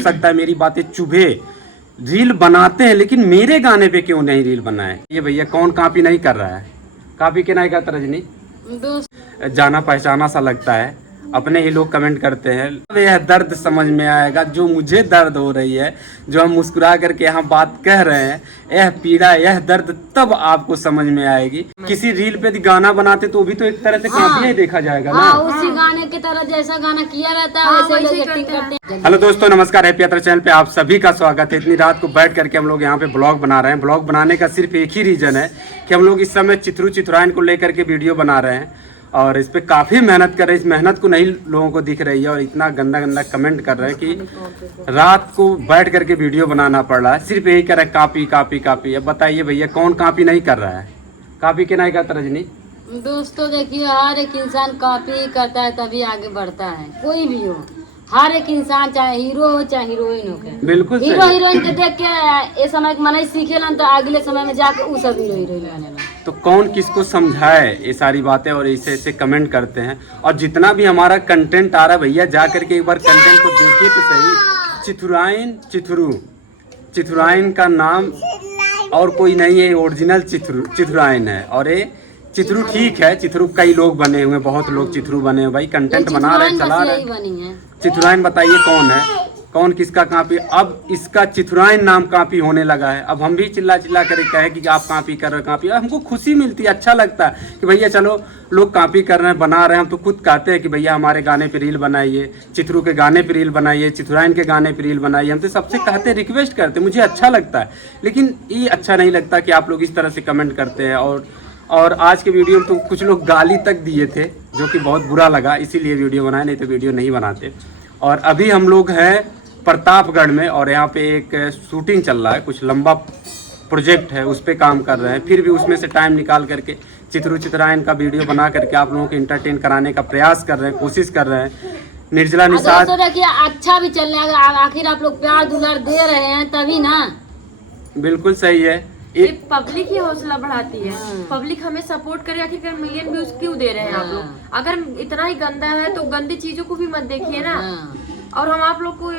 सकता है मेरी बातें चुभे, रील बनाते हैं लेकिन मेरे गाने पे क्यों नहीं रील बनाए? ये भैया कौन कॉपी नहीं कर रहा है? कॉपी के नहीं करता रजनी, जाना पहचाना सा लगता है, अपने ही लोग कमेंट करते हैं। यह दर्द समझ में आएगा जो मुझे दर्द हो रही है, जो हम मुस्कुरा करके यहाँ बात कह रहे हैं, यह पीड़ा यह दर्द तब आपको समझ में आएगी। किसी रील पे गाना बनाते तो भी तो एक तरह से कॉपी ही देखा जाएगा ना। उसी गाने की तरह जैसा गाना किया रहता है वैसे लोग एक्टिंग करते हैं। हेलो दोस्तों, नमस्कार। हैप्पी यात्रा चैनल पे आप सभी का स्वागत है। इतनी रात को बैठ करके हम लोग यहाँ पे ब्लॉग बना रहे हैं। ब्लॉग बनाने का सिर्फ एक ही रीजन है कि हम लोग इस समय चिथुराइन को लेकर के वीडियो बना रहे हैं और इस पे काफी मेहनत कर रहे हैं। इस मेहनत को नहीं लोगों को दिख रही है और इतना गंदा गंदा कमेंट कर रहे हैं कि रात को बैठ करके वीडियो बनाना पड़ रहा है। सिर्फ यही कर रहा है, कॉपी कॉपी कॉपी। अब बताइए भैया कौन कॉपी नहीं कर रहा है? कॉपी के नहीं करता रजनी? दोस्तों देखिए, हर एक इंसान कॉपी करता है तभी आगे बढ़ता है। कोई भी हो, हर एक इंसान चाहे हीरो हो चाहे हीरोइन हो के, बिल्कुल हीरो हीरोइन के देख के ये समय मन सीखेलन तो अगले समय में जाके वो सब हीरो हीरोइन बनेला। तो कौन किसको समझाए ये सारी बातें और ऐसे ऐसे कमेंट करते हैं। और जितना भी हमारा कंटेंट आ रहा है भैया, जा करके एक बार कंटेंट को देखिए तो सही। चिथुराइन का नाम और कोई नहीं है, ओरिजिनल चिथुराइन है। और ये चिथरू ठीक है, चिथरू कई लोग बने हुए, बहुत लोग चिथरू बने हुए भाई, कंटेंट बना रहे, चला रहे। चिथुराइन बताइए कौन है, कौन किसका कॉपी? अब इसका चिथुराइन नाम कॉपी होने लगा है। अब हम भी चिल्ला चिल्ला कर कहे कि आप कॉपी कर रहे हो, कॉपी। हमको खुशी मिलती है, अच्छा लगता है कि भैया चलो लोग कॉपी कर रहे हैं, बना रहे हैं। हम तो खुद कहते हैं कि भैया हमारे गाने पे रील बनाइए, चिथरू के गाने पे रील बनाइए, चिथुराइन के गाने पे रील बनाइए। हम तो सबसे कहते हैं, रिक्वेस्ट करते हैं, मुझे अच्छा लगता है। लेकिन ये अच्छा नहीं लगता कि आप लोग इस तरह से कमेंट करते हैं। और आज के वीडियो में तो कुछ लोग गाली तक दिए थे जो कि बहुत बुरा लगा, इसीलिए वीडियो बनाए, नहीं तो वीडियो नहीं बनाते। और अभी हम लोग हैं प्रतापगढ़ में और यहाँ पे एक शूटिंग चल रहा है, कुछ लंबा प्रोजेक्ट है, उस पर काम कर रहे हैं। फिर भी उसमें से टाइम निकाल करके चिथुराइन का वीडियो बना करके आप लोगों को इंटरटेन कराने का प्रयास कर रहे हैं, कोशिश कर रहे हैं। निर्जला निषाद देखिए अच्छा भी चल रहा है, आखिर आप लोग प्यार दुलार दे रहे हैं तभी ना। बिल्कुल सही है, ये पब्लिक ही हौसला बढ़ाती है। पब्लिक हमें सपोर्ट करे, आखिरकार मिलियन व्यूज क्यों दे रहे हैं आप लोग? अगर इतना ही गंदा है तो गंदी चीजों को भी मत देखिए ना। और हम आप लोग को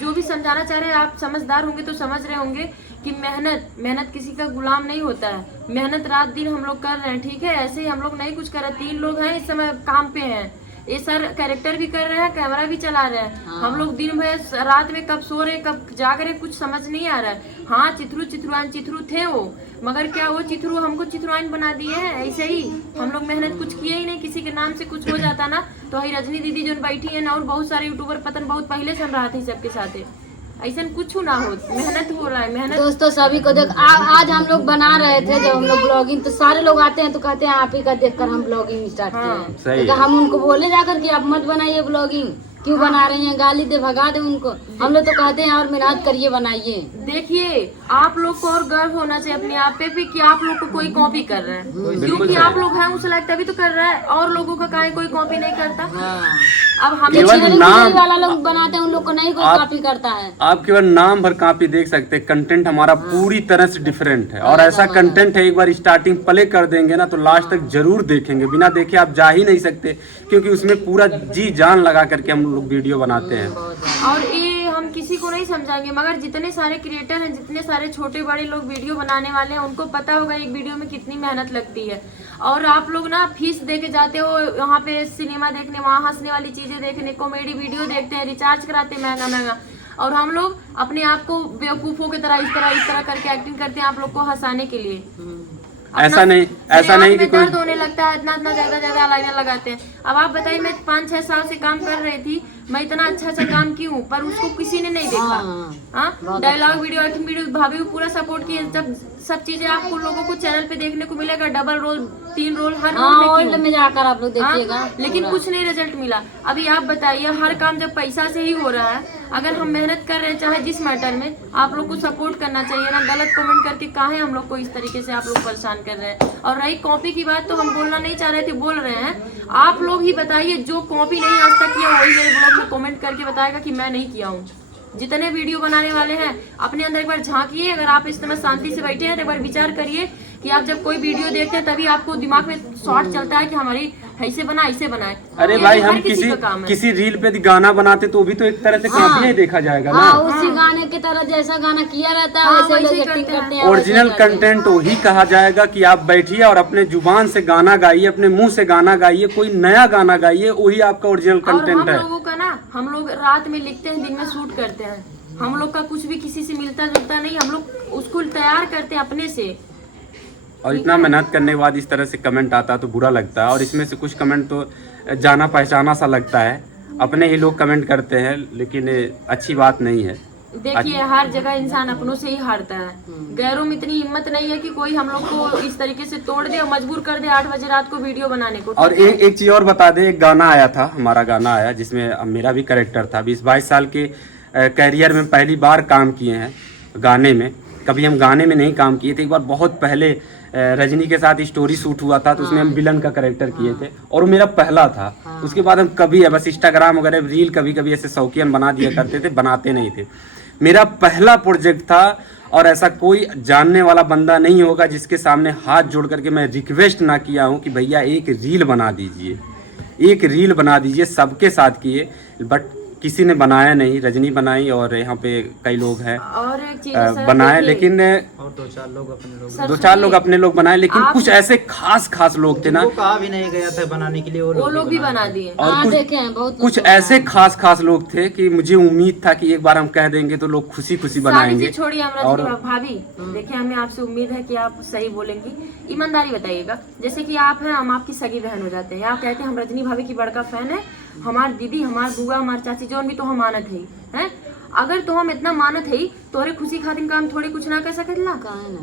जो भी समझाना चाह रहे हैं, आप समझदार होंगे तो समझ रहे होंगे कि मेहनत किसी का गुलाम नहीं होता है। मेहनत रात दिन हम लोग कर रहे हैं, ठीक है? ऐसे ही हम लोग नहीं कुछ कर रहे। 3 लोग हैं इस समय काम पे हैं, ये सर कैरेक्टर भी कर रहे हैं, कैमरा भी चला रहे हैं। हम लोग दिन भर रात में कब सो रहे कब जाग रहे कुछ समझ नहीं आ रहा है। हाँ, चिथरू थे वो, मगर क्या वो चिथरू हमको चिथुराइन बना दिए हैं? ऐसे ही हम लोग मेहनत कुछ किए ही नहीं। किसी के नाम से कुछ हो जाता ना तो ही रजनी दीदी जो बैठी है ना, और बहुत सारे यूट्यूबर पतन बहुत पहले से रहा थे सबके साथ, ऐसा कुछ ना हो। मेहनत हो रहा है, मेहनत। दोस्तों सभी को देख, आज हम लोग बना रहे थे जब हम लोग ब्लॉगिंग, तो सारे लोग आते हैं तो कहते हैं आप ही का देखकर हम ब्लॉगिंग स्टार्ट किए। तो हम उनको बोले जाकर कि आप मत बनाइए ब्लॉगिंग, क्यों बना रही हैं? गाली दे, भगा दे उनको। हम लोग तो कहते हैं और मेहनत करिए, बनाइए। देखिए, आप लोग को और गर्व होना चाहिए अपने आप पे भी कि आप लोग को कोई कॉपी कर रहा है, क्योंकि आप लोग हैं उस लायक तभी तो कर रहा है। और लोगों का काहे कोई कॉपी नहीं करता? अब हम नाम वाला लोग बनाते हैं, उन लोग को नहीं कोई कॉपी करता है। आप केवल नाम भर कॉपी देख सकते हैं, कंटेंट हमारा पूरी तरह से डिफरेंट है। और ऐसा कंटेंट है, एक बार स्टार्टिंग प्ले कर देंगे ना तो लास्ट तक जरूर देखेंगे, बिना देखे आप जा ही नहीं सकते, क्योंकि उसमें पूरा जी जान लगा करके हम लोग वीडियो बनाते हैं। और ये हम किसी को नहीं समझाएंगे, मगर जितने सारे क्रिएटर हैं, जितने सारे छोटे बड़े लोग वीडियो बनाने वाले हैं, उनको पता होगा एक वीडियो में कितनी मेहनत लगती है। और आप लोग ना फीस दे के जाते हो वहाँ पे सिनेमा देखने, वहाँ हंसने वाली चीजें देखने, कॉमेडी वीडियो देखते हैं, रिचार्ज कराते हैं महंगा। और हम लोग अपने आप को बेवकूफों की तरह इस तरह करके एक्टिंग करते हैं आप लोग को हंसाने के लिए। ऐसा नहीं कि दर्द होने लगता है, इतना ज्यादा लाइनर लगाते हैं। अब आप बताइए, मैं 5-6 साल से काम कर रही थी, मैं इतना अच्छा काम की हूँ, पर उसको किसी ने नहीं देखा। हाँ, डायलॉग वीडियो, एक्टिंग वीडियो, भाभी को पूरा सपोर्ट किए। जब सब चीजें आपको लोगों को चैनल पे देखने को मिलेगा, डबल रोल 3 रोल हर रोल में जाकर आप लोग देखिएगा, लेकिन कुछ नहीं रिजल्ट मिला। अभी आप बताइए, हर काम जब पैसा से ही हो रहा है, अगर हम मेहनत कर रहे हैं चाहे जिस मैटर में, आप लोग को सपोर्ट करना चाहिए ना। गलत कमेंट करके काहे हम लोग को इस तरीके से आप लोग परेशान कर रहे हैं। और रही कॉपी की बात, तो हम बोलना नहीं चाह रहे थे, बोल रहे हैं। आप लोग ही बताइए, जो कॉपी नहीं आज तक किया वही मेरे ब्लॉग में कमेंट करके बताएगा कि मैं नहीं किया हूँ। जितने वीडियो बनाने वाले हैं अपने अंदर एक बार झांकिए। अगर आप इस समय शांति से बैठे हैं तो एक बार विचार करिए कि आप जब कोई वीडियो देखते हैं तभी आपको दिमाग में शॉर्ट चलता है कि हमारी ऐसे बना ऐसे बनाए। अरे ये भाई हर हम किसी का काम है। किसी रील पे गाना बनाते तो भी तो एक तरह से कॉपी ही देखा जाएगा ना। हाँ, उसी गाने की तरह जैसा गाना किया रहता है वैसे लोग एक्टिंग करते हैं। ओरिजिनल कंटेंट वही कहा जाएगा कि आप बैठिए और अपने जुबान से गाना गाइए, अपने मुंह से गाना गाइए, कोई नया गाना गाइए, वही आपका ओरिजिनल और कंटेंट हम है। लोगों का ना, हम लोग रात में लिखते हैं, दिन में शूट करते हैं। हम लोग का कुछ भी किसी से मिलता जुलता नहीं, हम लोग उसको तैयार करते हैं अपने से। और इतना मेहनत करने के बाद इस तरह से कमेंट आता तो बुरा लगता है। और इसमें से कुछ कमेंट तो जाना पहचाना सा लगता है, अपने ही लोग कमेंट करते हैं, लेकिन अच्छी बात नहीं है। देखिए हर जगह इंसान अपनों से ही हारता है, गैरों में इतनी हिम्मत नहीं है कि कोई हम लोग को इस तरीके से तोड़ दे और मजबूर कर दे 8 बजे रात को वीडियो बनाने को। और एक चीज और बता दे, एक गाना आया था, हमारा गाना आया जिसमें मेरा भी कैरेक्टर था। 20-22 साल के कैरियर में पहली बार काम किए हैं गाने में। कभी हम गाने में नहीं काम किए थे। एक बार बहुत पहले रजनी के साथ स्टोरी शूट हुआ था, तो उसमें हम विलन का कैरेक्टर किए थे और वो मेरा पहला था। उसके बाद हम कभी बस इंस्टाग्राम वगैरह रील कभी कभी ऐसे शौकियन बना दिया करते थे, बनाते नहीं थे। मेरा पहला प्रोजेक्ट था और ऐसा कोई जानने वाला बंदा नहीं होगा जिसके सामने हाथ जोड़ करके मैं रिक्वेस्ट ना किया हूँ कि भैया एक रील बना दीजिए, एक रील बना दीजिए। सबके साथ किए बट किसी ने बनाया नहीं। रजनी बनाई और यहाँ पे कई लोग हैं और एक चीज बनाए, लेकिन और 2-4 लोग अपने लोग, 2-4 लोग अपने लोग बनाए, लेकिन कुछ ऐसे खास लोग थे ना, वो कहा भी नहीं गया था बनाने के लिए, वो लोग भी बना दिए। और हाँ, देखे हैं बहुत कुछ ऐसे खास लोग थे कि मुझे उम्मीद था कि एक बार हम कह देंगे तो लोग खुशी सारी बनाएंगे। चीज छोड़िए और भाभी, देखिए हमें आपसे उम्मीद है कि आप सही बोलेंगी, ईमानदारी बताइएगा। जैसे कि आप हैं, हम आपकी सगी बहन हो जाते हैं, आप कहते हैं हम रजनी भाभी की बड़का फैन है, हमारी दीदी, हमारी बुआ, हमारी चाची जोन भी तो हम मानत है। अगर तो हम इतना मानत है तोरे खुशी खातिर का हम थोड़ी कुछ ना कह सकते ला।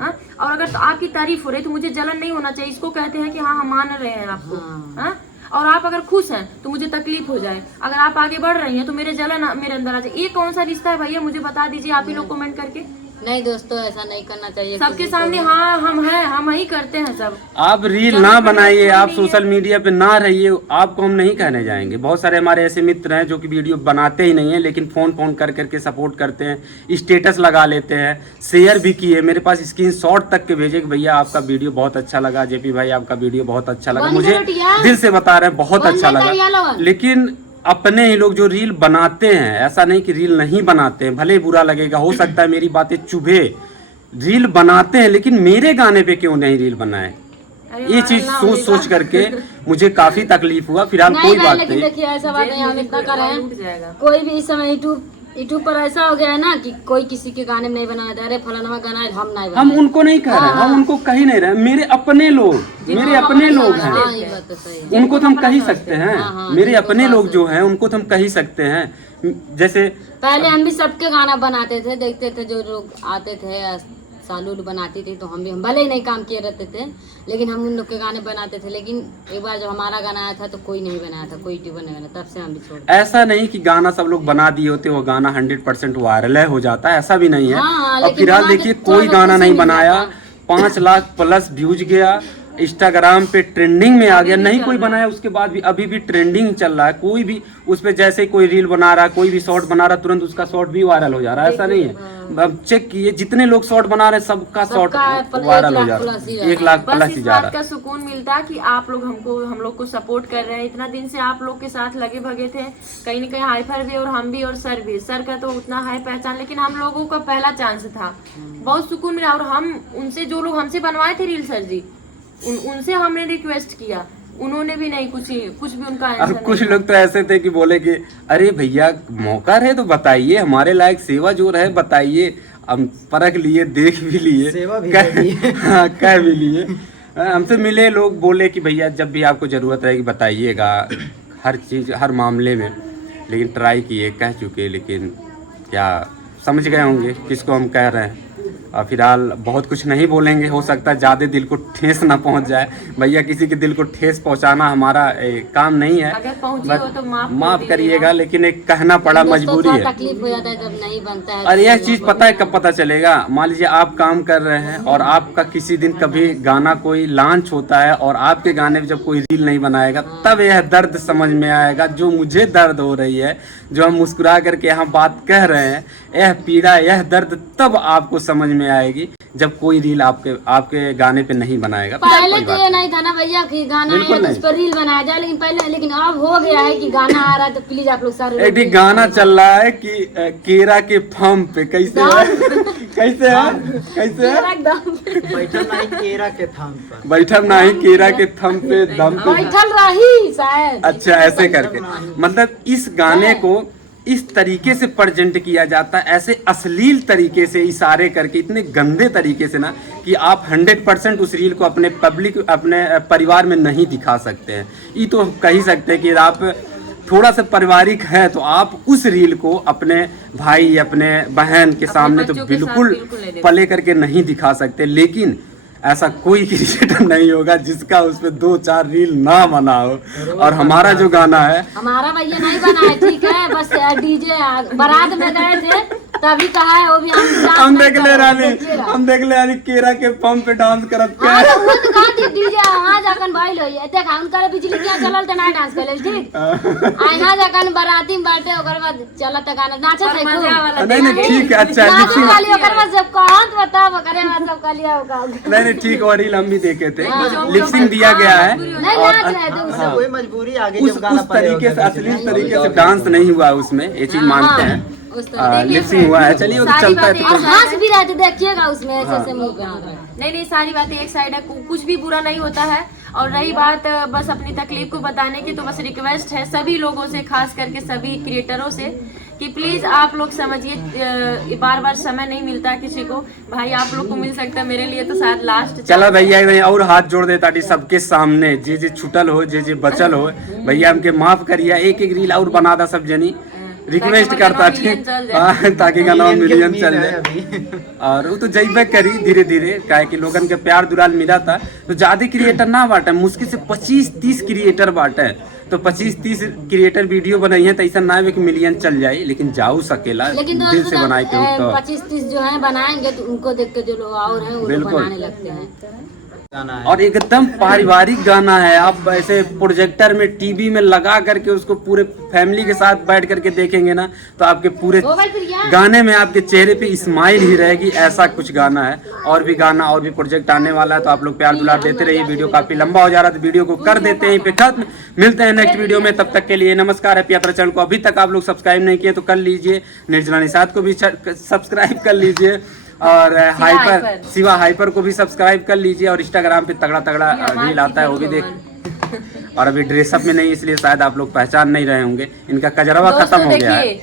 हाँ? और अगर तो आपकी तारीफ हो रही तो मुझे जलन नहीं होना चाहिए। इसको कहते हैं कि हाँ हम मान रहे हैं आपको। हाँ? और आप अगर खुश हैं तो मुझे तकलीफ हो जाए, अगर आप आगे बढ़ रही हैं तो मेरे जलन मेरे अंदर आ जाए। ये कौन सा रिश्ता है भैया, मुझे बता दीजिए आप ही लोग कमेंट करके। नहीं दोस्तों, ऐसा नहीं करना चाहिए सबके सामने। हाँ हम हैं, हम ही करते हैं सब। आप रील ना बनाइए, आप सोशल मीडिया पे ना रहिए, आपको हम नहीं कहने जाएंगे। बहुत सारे हमारे ऐसे मित्र हैं जो कि वीडियो बनाते ही नहीं है, लेकिन फोन कर करके सपोर्ट करते हैं, स्टेटस लगा लेते हैं, शेयर भी किए, मेरे पास स्क्रीनशॉट तक के भेजे कि भैया आपका वीडियो बहुत अच्छा लगा, जेपी भाई आपका वीडियो बहुत अच्छा लगा। मुझे दिल से बता रहे हैं बहुत अच्छा लगा। लेकिन अपने ही लोग जो रील बनाते हैं, ऐसा नहीं कि रील नहीं बनाते हैं, भले बुरा लगेगा, हो सकता है मेरी बातें चुभे, रील बनाते हैं लेकिन मेरे गाने पे क्यों नहीं रील बनाए, ये चीज सोच करके मुझे काफी तकलीफ हुआ। फिलहाल कोई बात नहीं। देखिए ऐसा बात नहीं, हम इतना कर रहे हैं। कोई भी इस समय यूट्यूब पर ऐसा हो गया है ना कि कोई किसी के गाने में नहीं बनाना दे रहे, फलाना गाना है हम नहीं, हम उनको नहीं कह रहे हैं, हम उनको कह ही नहीं रहे। मेरे अपने लोग हैं, उनको तो हम कह ही सकते हैं। मेरे अपने लोग जो हैं उनको तो हम कह ही सकते हैं। जैसे पहले हम भी सबके गाना बनाते थे, देखते थे जो लोग आते थे, सालू बनाती थी तो हम भले ही नहीं काम किए रहते थे, लेकिन हम उन लोग के गाने बनाते थे। लेकिन एक बार जब हमारा गाना आया था तो कोई नहीं बनाया था, कोई यूट्यूबर नहीं बनाया, तब से हम भी छोड़। ऐसा नहीं कि गाना सब लोग बना दिए होते, वो गाना 100% वायरल हो जाता है, ऐसा भी नहीं है। और फिलहाल देखिए कोई गाना नहीं बनाया, 5 लाख प्लस व्यूज गया, इंस्टाग्राम पे ट्रेंडिंग में आ गया। नहीं कोई बनाया उसके बाद भी अभी भी ट्रेंडिंग चल रहा है। कोई भी उस पे जैसे कोई रील बना रहा है, कोई भी शॉर्ट बना रहा है, तुरंत उसका शॉर्ट भी वायरल हो जा रहा है। ऐसा नहीं है, अब चेक किए जितने लोग शॉर्ट बना रहे हैं सबका शॉर्ट वायरल हो जा रहा है, 1 लाख प्लस ही जा रहा है। का सुकून मिलता है कि आप लोग हम लोग को सपोर्ट कर रहे हैं। इतना दिन से आप लोग के साथ लगे भगे थे, कहीं न कहीं हाइफर भी और हम भी और सर भी। सर का तो उतना है पहचान, लेकिन हम लोगों का पहला चांस था, बहुत सुकून मिला। और हम उनसे, जो लोग हमसे बनवाए थे रील सर जी, उनसे हमने रिक्वेस्ट किया, उन्होंने भी नहीं कुछ भी उनका आंसर नहीं। कुछ लोग तो ऐसे थे कि बोले कि अरे भैया मौका रहे तो बताइए, हमारे लायक सेवा जो रहे बताइए। हम परख लिए, देख भी लिए, सेवा भी हाँ, कह भी लिए। हमसे मिले लोग, बोले कि भैया जब भी आपको जरूरत रहेगी बताइएगा, हर चीज हर मामले में। लेकिन ट्राई किए, कह चुके, लेकिन क्या समझ गए होंगे किसको हम कह रहे हैं। और फिलहाल बहुत कुछ नहीं बोलेंगे, हो सकता है ज़्यादा दिल को ठेस ना पहुंच जाए। भैया किसी के दिल को ठेस पहुंचाना हमारा काम नहीं है, अगर पहुंचे हो तो माफ करिएगा, लेकिन एक कहना पड़ा, मजबूरी है। तकलीफ हो जाता है जब नहीं बनता है। और यह चीज़ पता है कब पता चलेगा, मान लीजिए आप काम कर रहे हैं और आपका किसी दिन कभी गाना कोई लॉन्च होता है और आपके गाने में जब कोई रील नहीं बनाएगा, तब यह दर्द समझ में आएगा जो मुझे दर्द हो रही है, जो हम मुस्कुरा करके यहाँ बात कह रहे हैं। यह पीड़ा, यह दर्द तब आपको समझ में आएगी जब कोई रील आपके गाने पे नहीं बनाएगा तो पहले कोई तो बात ये नहीं था ना भैया कि गाना बिल्कुल है तो नहीं। उस पर रील बनाया जाए, लेकिन अब हो गया है कि गाना आ रहा है तो प्लीज आप लोग सारे एक भी गाना चल रहा है कि केरा के फम पे कैसे है कैसे है कैसे है एकदम बैठल नहीं केरा के थाम पर। बैठल नहीं केरा के थम पे दम पे। बैठल रही शायद। अच्छा ऐसे करके मतलब इस गाने को इस तरीके से प्रेजेंट किया जाता है, ऐसे अश्लील तरीके से इशारे करके, इतने गंदे तरीके से ना कि आप 100% उस रील को अपने अपने परिवार में नहीं दिखा सकते हैं। ये तो कह ही सकते हैं कि आप थोड़ा सा पारिवारिक है तो आप उस रील को अपने भाई अपने बहन के सामने तो बच्चों के साथ बिल्कुल बिल्कुल नहीं प्ले करके नहीं दिखा सकते। लेकिन ऐसा कोई क्रिएटर नहीं होगा जिसका उस पे 2-4 रील ना बना हो। और हमारा जो गाना है हमारा भैया नहीं बना है, ठीक है, बस डीजे बारात में गए थे तभी कहा है, वो भी हम देख ले रानी, हम देख ले रानी केरा के पंप पे डांस करत हाँ के। तो वो तो कहा थी डीजे वहाँ जाकर भाई लो ये देखा उनका बिजली क्या चलल तो ना डांस करे ठीक आ यहाँ जाकर बाराती में बैठे ओकर बाद चलत गाना नाचत है खूब नहीं नहीं ठीक है, अच्छा नाचत लिपसिंग वाली ओकर बाद जब कहत बताओ करे बाद सब कलिया होगा नहीं नहीं ठीक और रील हम भी देखे थे, लिपसिंग दिया गया है नहीं और नाच रहे थे उस मतलब कोई मजबूरी आगे उस जब गाना तरीके से अश्लील तरीके से डांस नहीं हुआ उसमें, ये चीज मानते हैं। उस तरह लिपसिंग हुआ है, चलिए वो तो सारी चलता है बातें तो और हंस भी रहे थे देखिएगा उसमें ऐसे ऐसे मुंह पे हाथ रख के। नहीं सारी बातें एक साइड है, कुछ भी बुरा नहीं होता है। और रही बात बस अपनी तकलीफ को बताने की, तो बस रिक्वेस्ट है सभी लोगों से, खास करके सभी क्रिएटरों से कि प्लीज आप लोग समझिए, बार बार समय नहीं मिलता किसी को। भाई आप लोग को मिल सकता है, मेरे लिए तो शायद लास्ट। चला भैया नहीं और हाथ जोड़ देता थी सबके सामने, जे जे छुटल हो जे जे बचल हो भैया हमके माफ करिए, एक एक रील और बना दा सब जनी रिक्वेस्ट करता ठीक ताकि गाना मिलियन चल जाए। और वो तो जैबे करी धीरे धीरे काहे कि लोगन के प्यार दुलाल मिला था तो ज्यादा क्रिएटर ना बांटे, मुश्किल से 25-30 क्रिएटर बांटे तो 25-30 क्रिएटर वीडियो बनाई है तो ऐसा ना है कि मिलियन चल जाए, लेकिन जाऊ सकेला लेकिन दिल से बनाए के तो 25-30 जो है बनाएंगे तो उनको देख के जो लोग और हैं वो लोग बिल्कुल। बनाने लगते हैं। गाना है। और एकदम पारिवारिक गाना है, आप ऐसे प्रोजेक्टर में टीवी में लगा करके उसको पूरे फैमिली के साथ बैठ करके देखेंगे ना तो आपके पूरे ओ भाई फिर क्या? गाने में आपके चेहरे पे स्माइल ही रहेगी, ऐसा कुछ गाना है। और भी गाना और भी प्रोजेक्ट आने वाला है तो आप लोग प्यार दुलार देते रहिए। वीडियो काफी लंबा हो जा रहा है तो वीडियो को कर देते हैं पे खत्म। मिलते हैं नेक्स्ट वीडियो में, तब तक के लिए नमस्कार। हैप्पी यात्रा चैनल को अभी तक आप लोग सब्सक्राइब नहीं किए तो कर लीजिए, निर्जला निषाद को भी सब्सक्राइब कर लीजिए और हाइपर शिवा हाइपर को भी सब्सक्राइब कर लीजिए और इंस्टाग्राम पे तगड़ा तगड़ा रील आता है वो भी देख। और अभी ड्रेसअप में नहीं इसलिए शायद आप लोग पहचान नहीं रहे होंगे, इनका कजरवा खत्म हो गया है।